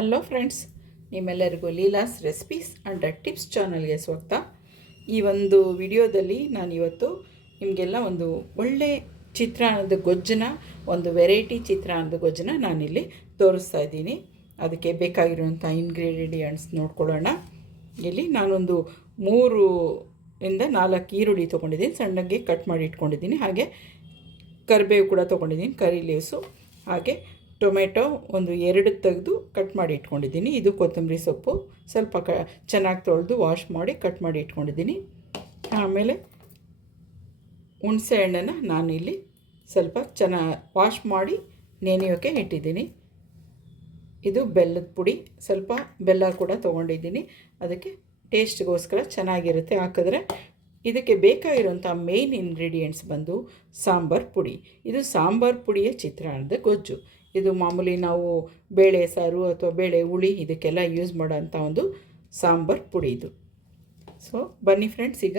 Hello friends, ನಿಮ್ಮೆಲ್ಲರಿಗೂ Leela's recipes and tips ಚಾನಲ್ಗೆ ಸ್ವಾಗತ. ಈ ಒಂದು ವಿಡಿಯೋದಲ್ಲಿ ನಾನಿವತ್ತು ನಿಮಗೆಲ್ಲ ಒಂದು ಒಳ್ಳೆ ಚಿತ್ರಾನ್ನದ ಗೊಜ್ಜನ್ನ, ಒಂದು ವೆರೈಟಿ ಚಿತ್ರಾನ್ನದ ಗೊಜ್ಜನ್ನ ನಾನಿಲ್ಲಿ ತೋರಿಸ್ತಾ ಇದ್ದೀನಿ. ಅದಕ್ಕೆ ಬೇಕಾಗಿರುವಂಥ ಇಂಗ್ರೀಡಿಯೆಂಟ್ಸ್ ನೋಡ್ಕೊಳ್ಳೋಣ. ಇಲ್ಲಿ ನಾನೊಂದು 3-4 ಈರುಳ್ಳಿ ತೊಗೊಂಡಿದ್ದೀನಿ, ಸಣ್ಣಗೆ ಕಟ್ ಮಾಡಿ ಇಟ್ಕೊಂಡಿದ್ದೀನಿ. ಹಾಗೆ ಕರಿಬೇವು ಕೂಡ ತೊಗೊಂಡಿದ್ದೀನಿ, ಕರಿ ಲೀವ್ಸು. ಹಾಗೆ ಟೊಮೆಟೊ ಒಂದು 2 ತೆಗೆದು ಕಟ್ ಮಾಡಿ ಇಟ್ಕೊಂಡಿದ್ದೀನಿ. ಇದು ಕೊತ್ತಂಬರಿ ಸೊಪ್ಪು ಸ್ವಲ್ಪ ಚೆನ್ನಾಗಿ ತೊಳೆದು ವಾಶ್ ಮಾಡಿ ಕಟ್ ಮಾಡಿ ಇಟ್ಕೊಂಡಿದ್ದೀನಿ. ಆಮೇಲೆ ಹುಣಸೆ ಹಣ್ಣನ್ನು ನಾನಿಲ್ಲಿ ಸ್ವಲ್ಪ ಚೆನ್ನಾಗಿ ವಾಶ್ ಮಾಡಿ ನೆನೆಯೋಕ್ಕೆ ಇಟ್ಟಿದ್ದೀನಿ. ಇದು ಬೆಲ್ಲದ ಪುಡಿ, ಸ್ವಲ್ಪ ಬೆಲ್ಲ ಕೂಡ ತೊಗೊಂಡಿದ್ದೀನಿ. ಅದಕ್ಕೆ ಟೇಸ್ಟ್ಗೋಸ್ಕರ ಚೆನ್ನಾಗಿರುತ್ತೆ ಹಾಕಿದ್ರೆ. ಇದಕ್ಕೆ ಬೇಕಾಗಿರುವಂಥ ಮೇಯ್ನ್ ಇಂಗ್ರೀಡಿಯೆಂಟ್ಸ್ ಬಂದು ಸಾಂಬಾರು ಪುಡಿ. ಇದು ಸಾಂಬಾರು ಪುಡಿಯ ಚಿತ್ರಾನ್ನದ ಗೊಜ್ಜು. ಇದು ಮಾಮೂಲಿ ನಾವು ಬೇಳೆ ಸಾರು ಅಥವಾ ಬೇಳೆ ಹುಳಿ ಇದಕ್ಕೆಲ್ಲ ಯೂಸ್ ಮಾಡೋಂಥ ಒಂದು ಸಾಂಬಾರು ಪುಡಿ ಇದು. ಸೊ ಬನ್ನಿ ಫ್ರೆಂಡ್ಸ್, ಈಗ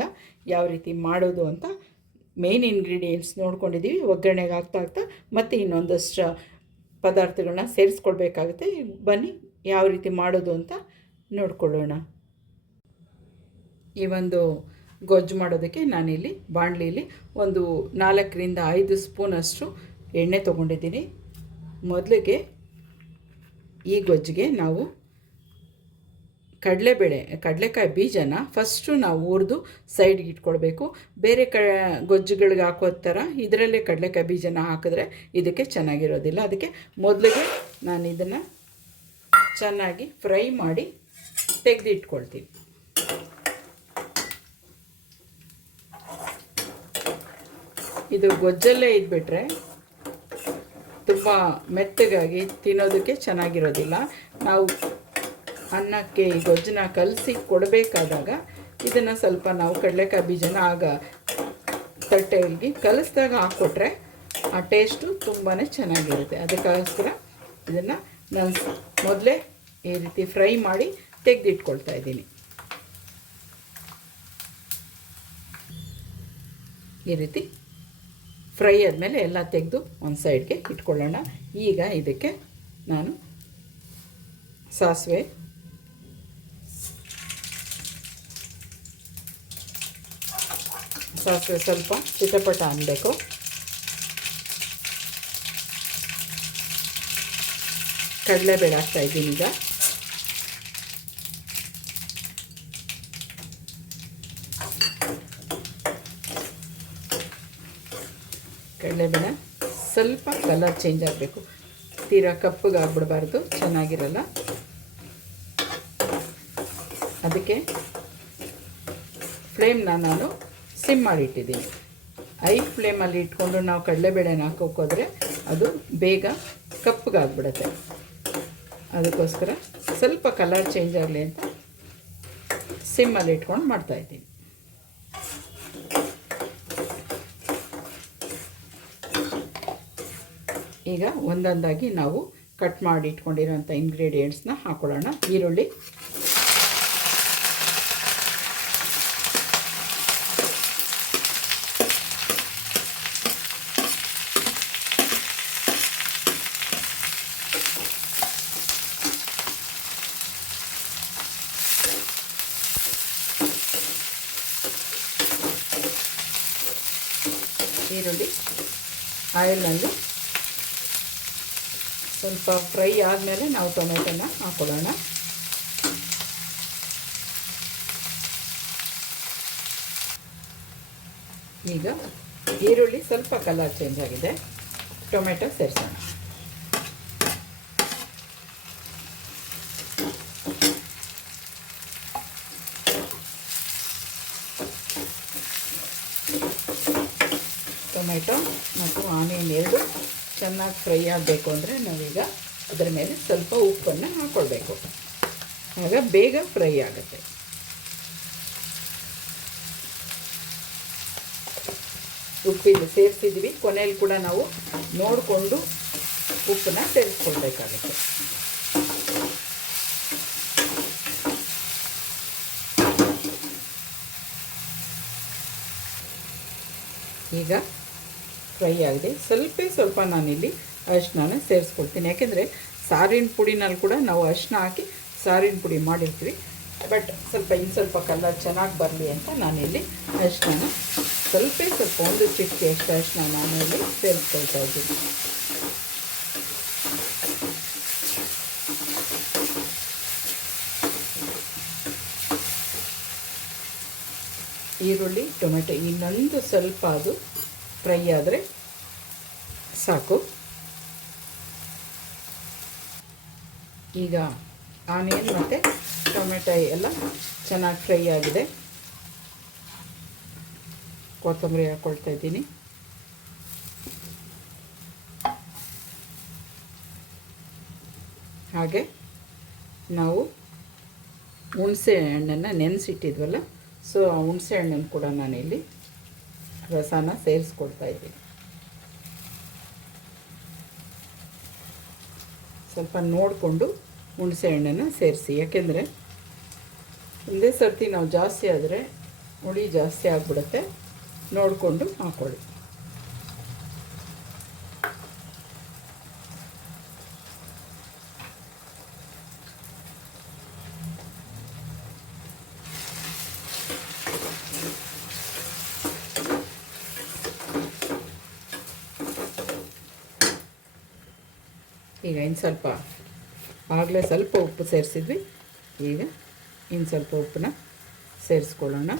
ಯಾವ ರೀತಿ ಮಾಡೋದು ಅಂತ ಮೇಯ್ನ್ ಇಂಗ್ರೀಡಿಯೆಂಟ್ಸ್ ನೋಡ್ಕೊಂಡಿದ್ದೀವಿ. ಒಗ್ಗರಣೆಗೆ ಆಗ್ತಾ ಮತ್ತು ಇನ್ನೊಂದಷ್ಟು ಪದಾರ್ಥಗಳನ್ನ ಸೇರಿಸ್ಕೊಳ್ಬೇಕಾಗುತ್ತೆ. ಬನ್ನಿ ಯಾವ ರೀತಿ ಮಾಡೋದು ಅಂತ ನೋಡ್ಕೊಳ್ಳೋಣ. ಈ ಒಂದು ಗೊಜ್ಜು ಮಾಡೋದಕ್ಕೆ ನಾನಿಲ್ಲಿ ಬಾಣಲಿಯಲ್ಲಿ ಒಂದು 4-5 ಸ್ಪೂನಷ್ಟು ಎಣ್ಣೆ ತೊಗೊಂಡಿದ್ದೀನಿ. ಮೊದಲಿಗೆ ಈ ಗೊಜ್ಜಿಗೆ ನಾವು ಕಡಲೆಕಾಯಿ ಬೀಜನ ಫಸ್ಟು ನಾವು ಹುರಿದು ಸೈಡ್ಗೆ ಇಟ್ಕೊಳ್ಬೇಕು. ಬೇರೆ ಗೊಜ್ಜುಗಳಿಗೆ ಹಾಕೋ ಥರ ಇದರಲ್ಲೇ ಕಡಲೆಕಾಯಿ ಬೀಜನ ಹಾಕಿದ್ರೆ ಇದಕ್ಕೆ ಚೆನ್ನಾಗಿರೋದಿಲ್ಲ. ಅದಕ್ಕೆ ಮೊದಲಿಗೆ ನಾನು ಇದನ್ನು ಚೆನ್ನಾಗಿ ಫ್ರೈ ಮಾಡಿ ತೆಗೆದಿಟ್ಕೊಳ್ತೀನಿ. ಇದು ಗೊಜ್ಜಲ್ಲೇ ಇದ್ಬಿಟ್ರೆ ತುಂಬ ಮೆತ್ತಗಾಗಿ ತಿನ್ನೋದಕ್ಕೆ ಚೆನ್ನಾಗಿರೋದಿಲ್ಲ. ನಾವು ಅನ್ನಕ್ಕೆ ಈ ಗೊಜ್ಜನ್ನ ಕಲಸಿ ಕೊಡಬೇಕಾದಾಗ ಇದನ್ನು ಸ್ವಲ್ಪ ನಾವು ಕಡಲೆಕಾಯಿ ಬೀಜನ ಆಗ ತಟ್ಟೆಯಲ್ಲಿ ಕಲಿಸಿದಾಗ ಹಾಕ್ಕೊಟ್ರೆ ಆ ಟೇಸ್ಟು ತುಂಬಾ ಚೆನ್ನಾಗಿರುತ್ತೆ. ಅದಕ್ಕೋಸ್ಕರ ಇದನ್ನು ನಾನು ಮೊದಲೇ ಈ ರೀತಿ ಫ್ರೈ ಮಾಡಿ ತೆಗೆದಿಟ್ಕೊಳ್ತಾ ಇದ್ದೀನಿ. ಈ ರೀತಿ ಫ್ರೈ ಆದಮೇಲೆ ಎಲ್ಲ ತೆಗೆದು ಒಂದು ಸೈಡ್ಗೆ ಇಟ್ಕೊಳ್ಳೋಣ. ಈಗ ಇದಕ್ಕೆ ನಾನು ಸಾಸಿವೆ, ಸ್ವಲ್ಪ ಚಿಟಪಟ ಅನ್ನಬೇಕು. ಕಡಲೆಬೇಳೆ ಹಾಕ್ತಾಯಿದ್ದೀನಿ. ಈಗ ಕಡಲೆಬೇಳೆ ಸ್ವಲ್ಪ ಕಲರ್ ಚೇಂಜ್ ಆಗಬೇಕು, ತೀರಾ ಕಪ್ಪಗೆ ಆಗ್ಬಿಡಬಾರ್ದು, ಚೆನ್ನಾಗಿರಲ್ಲ. ಅದಕ್ಕೆ ಫ್ಲೇಮ್ನ ನಾನು ಸಿಮ್ ಮಾಡಿಟ್ಟಿದ್ದೀನಿ. ಐ ಫ್ಲೇಮಲ್ಲಿ ಇಟ್ಕೊಂಡು ನಾವು ಕಡಲೆಬೇಳೆನ ಹಾಕೋಕ್ಕೋದ್ರೆ ಅದು ಬೇಗ ಕಪ್ಪಗಾಗ್ಬಿಡುತ್ತೆ. ಅದಕ್ಕೋಸ್ಕರ ಸ್ವಲ್ಪ ಕಲರ್ ಚೇಂಜ್ ಆಗಲಿ ಅಂತ ಸಿಮ್ಮಲ್ಲಿ ಇಟ್ಕೊಂಡು ಮಾಡ್ತಾಯಿದ್ದೀನಿ. ಈಗ ಒಂದೊಂದಾಗಿ ನಾವು ಕಟ್ ಮಾಡಿ ಇಟ್ಕೊಂಡಿರೋಂಥ ಇಂಗ್ರೀಡಿಯೆಂಟ್ಸ್ನ ಹಾಕೊಳ್ಳೋಣ. ಈರುಳ್ಳಿ, ಆಯಿಲ್ನಲ್ಲಿ ಸ್ವಲ್ಪ ಫ್ರೈ ಆದಮೇಲೆ ನಾವು ಟೊಮೆಟೊನ ಹಾಕೊಳ್ಳೋಣ. ಈಗ ಈರುಳ್ಳಿ ಸ್ವಲ್ಪ ಕಲರ್ ಚೇಂಜ್ ಆಗಿದೆ, ಟೊಮೆಟೊ ಸೇರಿಸೋಣ. ಟೊಮೆಟೊ ಮತ್ತು ಆನಿಯನ್ ಎರಡು ಚೆನ್ನಾಗಿ ಫ್ರೈ ಆಗಬೇಕು ಅಂದರೆ ನಾವೀಗ ಅದರ ಮೇಲೆ ಸ್ವಲ್ಪ ಉಪ್ಪನ್ನು ಹಾಕ್ಕೊಳ್ಬೇಕು. ಆಗ ಬೇಗ ಫ್ರೈ ಆಗುತ್ತೆ. ಉಪ್ಪಿಗೆ ಸೇರಿಸಿದ್ವಿ, ಕೊನೆಯಲ್ಲಿ ಕೂಡ ನಾವು ನೋಡಿಕೊಂಡು ಉಪ್ಪನ್ನ ಸೇರಿಸ್ಕೊಳ್ಬೇಕಾಗುತ್ತೆ. ಈಗ ಫ್ರೈ ಆಗಿದೆ. ಸ್ವಲ್ಪ ನಾನಿಲ್ಲಿ ಅರಿಶಿನ ಸೇರಿಸ್ಕೊಳ್ತೀನಿ. ಯಾಕೆಂದರೆ ಸಾರಿನ ಪುಡಿನಲ್ಲಿ ಕೂಡ ನಾವು ಅರಿಶಿನ ಹಾಕಿ ಸಾರಿನ ಪುಡಿ ಮಾಡಿರ್ತೀವಿ. ಬಟ್ ಇನ್ನು ಸ್ವಲ್ಪ ಕಲರ್ ಚೆನ್ನಾಗಿ ಬರಲಿ ಅಂತ ನಾನಿಲ್ಲಿ ಅರಿಶಿನ ಸ್ವಲ್ಪ ಒಂದು ಚಿಟಿಕೆ ಅಷ್ಟು ಅರಿಶಿನ ನಾನಿಲ್ಲಿ ಸೇರಿಸ್ಕೊಳ್ತಾ ಇದ್ದೀನಿ. ಈರುಳ್ಳಿ ಟೊಮೆಟೊ ಇನ್ನೊಂದು ಸ್ವಲ್ಪ ಅದು ಫ್ರೈ ಆದರೆ ಸಾಕು. ಈಗ ಆನಿಯನ್ ಮತ್ತು ಟೊಮೆಟೊ ಎಲ್ಲ ಚೆನ್ನಾಗಿ ಫ್ರೈ ಆಗಿದೆ. ಕೊತ್ತಂಬರಿ ಹಾಕ್ಕೊಳ್ತಾ ಇದ್ದೀನಿ. ಹಾಗೆ ನಾವು ಹುಣಸೆ ಹಣ್ಣನ್ನು ನೆನೆಸಿಟ್ಟಿದ್ವಲ್ಲ, ಸೊ ಆ ಹುಣಸೆ ಹಣ್ಣನ್ನು ಕೂಡ ನಾನಿಲ್ಲಿ ರಸನ ಸೇರಿಸ್ಕೊಳ್ತಾ ಇದ್ದೀನಿ. ಸ್ವಲ್ಪ ನೋಡಿಕೊಂಡು ಹುಣಸೆ ಹಣ್ಣನ್ನು ಸೇರಿಸಿ, ಯಾಕೆಂದರೆ ಒಂದೇ ಸರ್ತಿ ನಾವು ಜಾಸ್ತಿ ಆದರೆ ಹುಳಿ ಜಾಸ್ತಿ ಆಗಿಬಿಡುತ್ತೆ. ನೋಡಿಕೊಂಡು ಹಾಕ್ಕೊಳ್ಳಿ. ಈಗ ಇನ್ನು ಸ್ವಲ್ಪ ಆಗಲೇ ಸ್ವಲ್ಪ ಉಪ್ಪು ಸೇರಿಸಿದ್ವಿ, ಈಗ ಇನ್ನು ಸ್ವಲ್ಪ ಉಪ್ಪನ್ನ ಸೇರಿಸ್ಕೊಳ್ಳೋಣ.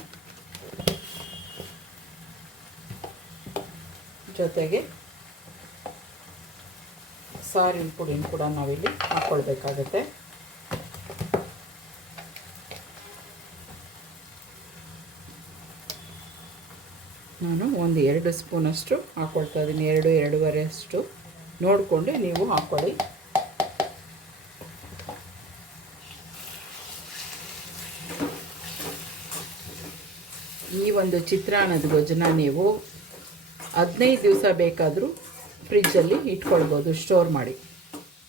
ಜೊತೆಗೆ ಸಾರಿನ ಪುಡಿನ ಕೂಡ ನಾವಿಲ್ಲಿ ಹಾಕ್ಕೊಳ್ಬೇಕಾಗತ್ತೆ. ನಾನು ಒಂದು 2 ಸ್ಪೂನಷ್ಟು ಹಾಕ್ಕೊಳ್ತಾ ಇದ್ದೀನಿ, 2-2.5 ಅಷ್ಟು ನೋಡಿಕೊಂಡು ನೀವು ಹಾಕ್ಕೊಳ್ಳಿ. ಈ ಒಂದು ಚಿತ್ರಾನ್ನದ ಗೊಜ್ಜನ್ನ ನೀವು 15 ದಿವಸ ಬೇಕಾದರೂ ಫ್ರಿಜ್ಜಲ್ಲಿ ಇಟ್ಕೊಳ್ಬೋದು, ಸ್ಟೋರ್ ಮಾಡಿ.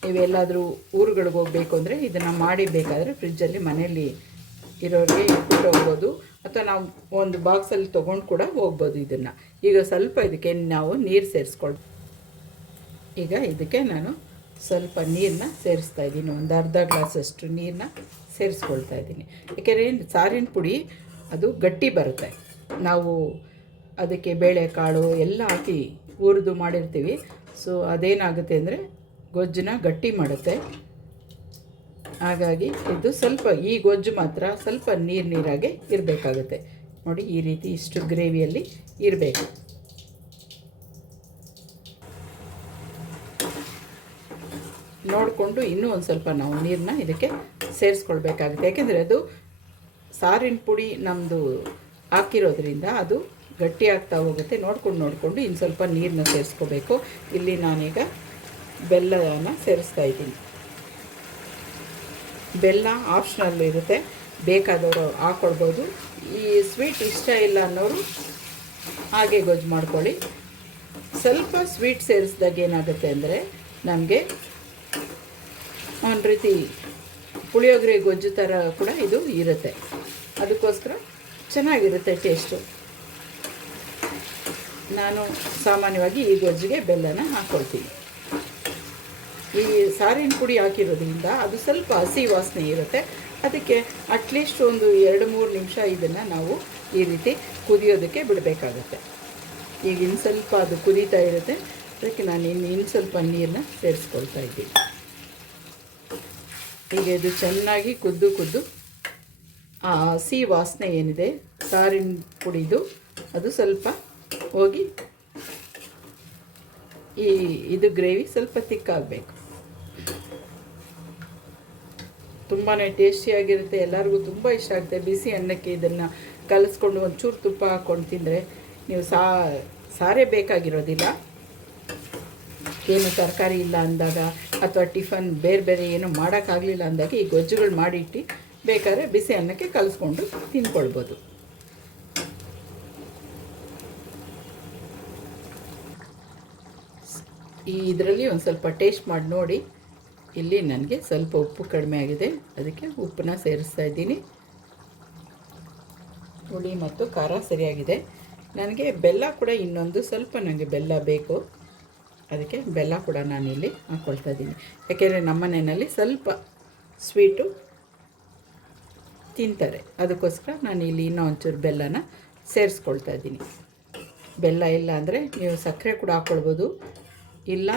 ನೀವೆಲ್ಲಾದರೂ ಊರುಗಳಿಗೆ ಹೋಗಬೇಕು ಅಂದರೆ ಇದನ್ನು ಮಾಡಿ ಬೇಕಾದರೆ ಫ್ರಿಜ್ಜಲ್ಲಿ ಮನೆಯಲ್ಲಿ ಇರೋರಿಗೆ ಇಟ್ಬಿಟ್ಟು ಹೋಗ್ಬೋದು, ಅಥವಾ ನಾವು ಒಂದು ಬಾಕ್ಸಲ್ಲಿ ತೊಗೊಂಡು ಕೂಡ ಹೋಗ್ಬೋದು ಇದನ್ನು. ಈಗ ಸ್ವಲ್ಪ ಇದಕ್ಕೆ ನಾವು ನೀರು ಸೇರಿಸ್ಕೊಳ್ಬೋದು. ಈಗ ಇದಕ್ಕೆ ನಾನು ಸ್ವಲ್ಪ ನೀರನ್ನ ಸೇರಿಸ್ತಾ ಇದ್ದೀನಿ, ಒಂದು ಅರ್ಧ ಗ್ಲಾಸಷ್ಟು ನೀರನ್ನ ಸೇರಿಸ್ಕೊಳ್ತಾ ಇದ್ದೀನಿ. ಯಾಕೆಂದರೆ ಸಾರಿನ ಪುಡಿ ಅದು ಗಟ್ಟಿ ಬರುತ್ತೆ, ನಾವು ಅದಕ್ಕೆ ಬೇಳೆಕಾಳು ಎಲ್ಲ ಹಾಕಿ ಹುರಿದು ಮಾಡಿರ್ತೀವಿ. ಸೊ ಅದೇನಾಗುತ್ತೆ ಅಂದರೆ ಗೊಜ್ಜನ್ನ ಗಟ್ಟಿ ಮಾಡುತ್ತೆ. ಹಾಗಾಗಿ ಇದು ಸ್ವಲ್ಪ ಈ ಗೊಜ್ಜು ಮಾತ್ರ ಸ್ವಲ್ಪ ನೀರಾಗೆ ಇರಬೇಕಾಗುತ್ತೆ. ನೋಡಿ, ಈ ರೀತಿ ಇಷ್ಟು ಗ್ರೇವಿಯಲ್ಲಿ ಇರಬೇಕು. ನೋಡಿಕೊಂಡು ಇನ್ನೂ ಒಂದು ಸ್ವಲ್ಪ ನಾವು ನೀರನ್ನ ಇದಕ್ಕೆ ಸೇರಿಸ್ಕೊಳ್ಬೇಕಾಗುತ್ತೆ. ಯಾಕೆಂದರೆ ಅದು ಸಾರಿನ ಪುಡಿ ನಮ್ಮದು ಹಾಕಿರೋದ್ರಿಂದ ಅದು ಗಟ್ಟಿ ಆಗ್ತಾ ಹೋಗುತ್ತೆ. ನೋಡಿಕೊಂಡು ಇನ್ನು ಸ್ವಲ್ಪ ನೀರನ್ನ ಸೇರಿಸ್ಕೋಬೇಕು. ಇಲ್ಲಿ ನಾನೀಗ ಬೆಲ್ಲನ ಸೇರಿಸ್ತಾ ಇದ್ದೀನಿ. ಬೆಲ್ಲ ಆಪ್ಷನಲ್ ಇರುತ್ತೆ, ಬೇಕಾದವರು ಹಾಕ್ಕೊಳ್ಬೋದು. ಈ ಸ್ವೀಟ್ ಇಷ್ಟ ಇಲ್ಲ ಅನ್ನೋರು ಹಾಗೆ ಗೊಜ್ಜು ಮಾಡ್ಕೊಳ್ಳಿ. ಸ್ವಲ್ಪ ಸ್ವೀಟ್ ಸೇರಿಸಿದಾಗ ಏನಾಗುತ್ತೆ ಅಂದರೆ ನಮಗೆ ಒಂದು ರೀತಿ ಪುಳಿಯೋಗರೆ ಗೊಜ್ಜು ಥರ ಕೂಡ ಇದು ಇರುತ್ತೆ, ಅದಕ್ಕೋಸ್ಕರ ಚೆನ್ನಾಗಿರುತ್ತೆ ಟೇಸ್ಟು. ನಾನು ಸಾಮಾನ್ಯವಾಗಿ ಈ ಗೊಜ್ಜಿಗೆ ಬೆಲ್ಲನ ಹಾಕ್ಕೊಳ್ತೀನಿ. ಈ ಸಾರಿನ ಪುಡಿ ಹಾಕಿರೋದ್ರಿಂದ ಅದು ಸ್ವಲ್ಪ ಹಸಿ ವಾಸನೆ ಇರುತ್ತೆ. ಅದಕ್ಕೆ ಅಟ್ಲೀಸ್ಟ್ ಒಂದು 2-3 ನಿಮಿಷ ಇದನ್ನು ನಾವು ಈ ರೀತಿ ಕುದಿಯೋದಕ್ಕೆ ಬಿಡಬೇಕಾಗತ್ತೆ. ಈಗ ಇನ್ನು ಸ್ವಲ್ಪ ಅದು ಕುದೀತಾ ಇರುತ್ತೆ, ಅದಕ್ಕೆ ನಾನು ಇನ್ನು ಸ್ವಲ್ಪ ನೀರನ್ನ ಸೇರಿಸ್ಕೊಳ್ತಾ ಇದ್ದೀನಿ. ಈಗ ಇದು ಚೆನ್ನಾಗಿ ಕುದ್ದು ಆ ಹಸಿ ವಾಸನೆ ಏನಿದೆ ಸಾರಿನ ಪುಡಿದು ಅದು ಸ್ವಲ್ಪ ಹೋಗಿ ಇದು ಗ್ರೇವಿ ಸ್ವಲ್ಪ ತಿಕ್ಕಾಗಬೇಕು. ತುಂಬಾ ಟೇಸ್ಟಿಯಾಗಿರುತ್ತೆ, ಎಲ್ಲರಿಗೂ ತುಂಬ ಇಷ್ಟ ಆಗುತ್ತೆ. ಬಿಸಿ ಅನ್ನಕ್ಕೆ ಇದನ್ನು ಕಲಿಸ್ಕೊಂಡು ಒಂಚೂರು ತುಪ್ಪ ಹಾಕ್ಕೊಂಡು ತಿಂದರೆ ನೀವು ಸಾರೇ ಬೇಕಾಗಿರೋದಿಲ್ಲ. ಏನು ತರಕಾರಿ ಇಲ್ಲ ಅಂದಾಗ ಅಥವಾ ಟಿಫನ್ ಬೇರೆ ಏನು ಮಾಡೋಕ್ಕಾಗಲಿಲ್ಲ ಅಂದಾಗ ಈ ಗೊಜ್ಜುಗಳು ಮಾಡಿಟ್ಟು ಬೇಕಾದ್ರೆ ಬಿಸಿ ಅನ್ನಕ್ಕೆ ಕಲಿಸ್ಕೊಂಡು ತಿಂದ್ಕೊಳ್ಬೋದು. ಇದರಲ್ಲಿ ಒಂದು ಸ್ವಲ್ಪ ಟೇಸ್ಟ್ ಮಾಡಿ ನೋಡಿ. ಇಲ್ಲಿ ನನಗೆ ಸ್ವಲ್ಪ ಉಪ್ಪು ಕಡಿಮೆ ಆಗಿದೆ, ಅದಕ್ಕೆ ಉಪ್ಪನ್ನ ಸೇರಿಸ್ತಾ ಇದ್ದೀನಿ. ಹುಳಿ ಮತ್ತು ಖಾರ ಸರಿಯಾಗಿದೆ. ನನಗೆ ಬೆಲ್ಲ ಕೂಡ ಇನ್ನೊಂದು ಸ್ವಲ್ಪ ನನಗೆ ಬೆಲ್ಲ ಬೇಕು. ಅದಕ್ಕೆ ಬೆಲ್ಲ ಕೂಡ ನಾನಿಲ್ಲಿ ಹಾಕ್ಕೊಳ್ತಾ ಇದ್ದೀನಿ. ಯಾಕೆಂದರೆ ನಮ್ಮ ಮನೆಯಲ್ಲಿ ಸ್ವಲ್ಪ ಸ್ವೀಟು ತಿಂತಾರೆ, ಅದಕ್ಕೋಸ್ಕರ ನಾನು ಇಲ್ಲಿ ಇನ್ನೂ ಒಂಚೂರು ಬೆಲ್ಲನ ಸೇರಿಸ್ಕೊಳ್ತಾ ಇದ್ದೀನಿ. ಬೆಲ್ಲ ಇಲ್ಲ ಅಂದರೆ ನೀವು ಸಕ್ಕರೆ ಕೂಡ ಹಾಕ್ಕೊಳ್ಬೋದು, ಇಲ್ಲ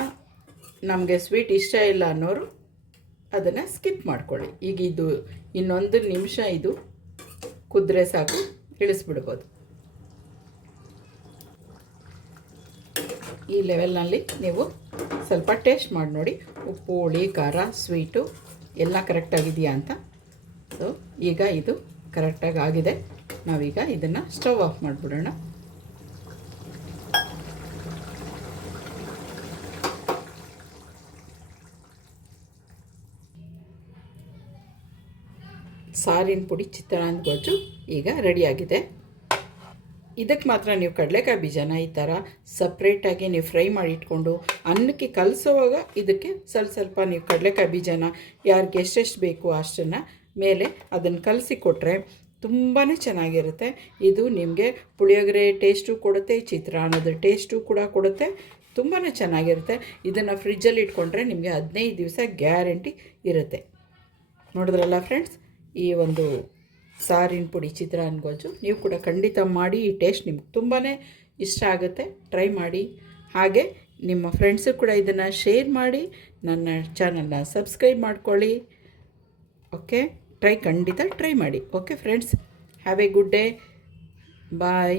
ನಮಗೆ ಸ್ವೀಟ್ ಇಷ್ಟ ಇಲ್ಲ ಅನ್ನೋರು ಅದನ್ನು ಸ್ಕಿಪ್ ಮಾಡ್ಕೊಳ್ಳಿ. ಈಗ ಇದು ಇನ್ನೊಂದು ನಿಮಿಷ ಇದು ಕುದ್ರೆ ಸಾಕು, ಇಳಿಸ್ಬಿಡ್ಬೋದು. ಈ ಲೆವೆಲ್ನಲ್ಲಿ ನೀವು ಸ್ವಲ್ಪ ಟೇಸ್ಟ್ ಮಾಡಿ ನೋಡಿ, ಉಪ್ಪು ಹುಳಿ ಖಾರ ಸ್ವೀಟು ಎಲ್ಲ ಕರೆಕ್ಟಾಗಿದೆಯಾ ಅಂತ. ಸೊ ಈಗ ಇದು ಕರೆಕ್ಟಾಗಿ ಆಗಿದೆ. ನಾವೀಗ ಇದನ್ನು ಸ್ಟವ್ ಆಫ್ ಮಾಡಿಬಿಡೋಣ. ಸಾರಿನ ಪುಡಿ ಚಿತ್ರಾನ್ನ ಗೊಜ್ಜು ಈಗ ರೆಡಿಯಾಗಿದೆ. ಇದಕ್ಕೆ ಮಾತ್ರ ನೀವು ಕಡಲೆಕಾಯಿ ಬೀಜನ ಈ ಥರ ಸಪ್ರೇಟಾಗಿ ನೀವು ಫ್ರೈ ಮಾಡಿ ಇಟ್ಕೊಂಡು ಅನ್ನಕ್ಕೆ ಕಲಸೋವಾಗ ಇದಕ್ಕೆ ಸ್ವಲ್ಪ ನೀವು ಕಡಲೆಕಾಯಿ ಬೀಜನ ಯಾರಿಗೆ ಎಷ್ಟೆಷ್ಟು ಬೇಕು ಅಷ್ಟನ್ನು ಮೇಲೆ ಅದನ್ನು ಕಲಸಿ ಕೊಟ್ಟರೆ ತುಂಬಾ ಚೆನ್ನಾಗಿರುತ್ತೆ. ಇದು ನಿಮಗೆ ಪುಳಿಯೋಗರೆ ಟೇಸ್ಟು ಕೊಡುತ್ತೆ, ಚಿತ್ರಾನ್ನದ ಟೇಸ್ಟು ಕೂಡ ಕೊಡುತ್ತೆ, ತುಂಬಾ ಚೆನ್ನಾಗಿರುತ್ತೆ. ಇದನ್ನು ಫ್ರಿಜ್ಜಲ್ಲಿ ಇಟ್ಕೊಂಡ್ರೆ ನಿಮಗೆ 15 ದಿವಸ ಗ್ಯಾರಂಟಿ ಇರುತ್ತೆ. ನೋಡಿದ್ರಲ್ಲ ಫ್ರೆಂಡ್ಸ್, ಈ ಒಂದು ಸಾರಿನ ಪುಡಿ ಚಿತ್ರಾನ್ನ ಗೊಜ್ಜು ನೀವು ಕೂಡ ಖಂಡಿತ ಮಾಡಿ. ಈ ಟೇಸ್ಟ್ ನಿಮ್ಗೆ ತುಂಬಾ ಇಷ್ಟ ಆಗುತ್ತೆ, ಟ್ರೈ ಮಾಡಿ. ಹಾಗೆ ನಿಮ್ಮ ಫ್ರೆಂಡ್ಸು ಕೂಡ ಇದನ್ನು ಶೇರ್ ಮಾಡಿ, ನನ್ನ ಚಾನಲ್ನ ಸಬ್ಸ್ಕ್ರೈಬ್ ಮಾಡ್ಕೊಳ್ಳಿ. ಓಕೆ, ಖಂಡಿತ ಟ್ರೈ ಮಾಡಿ. Okay friends, have a good day, bye.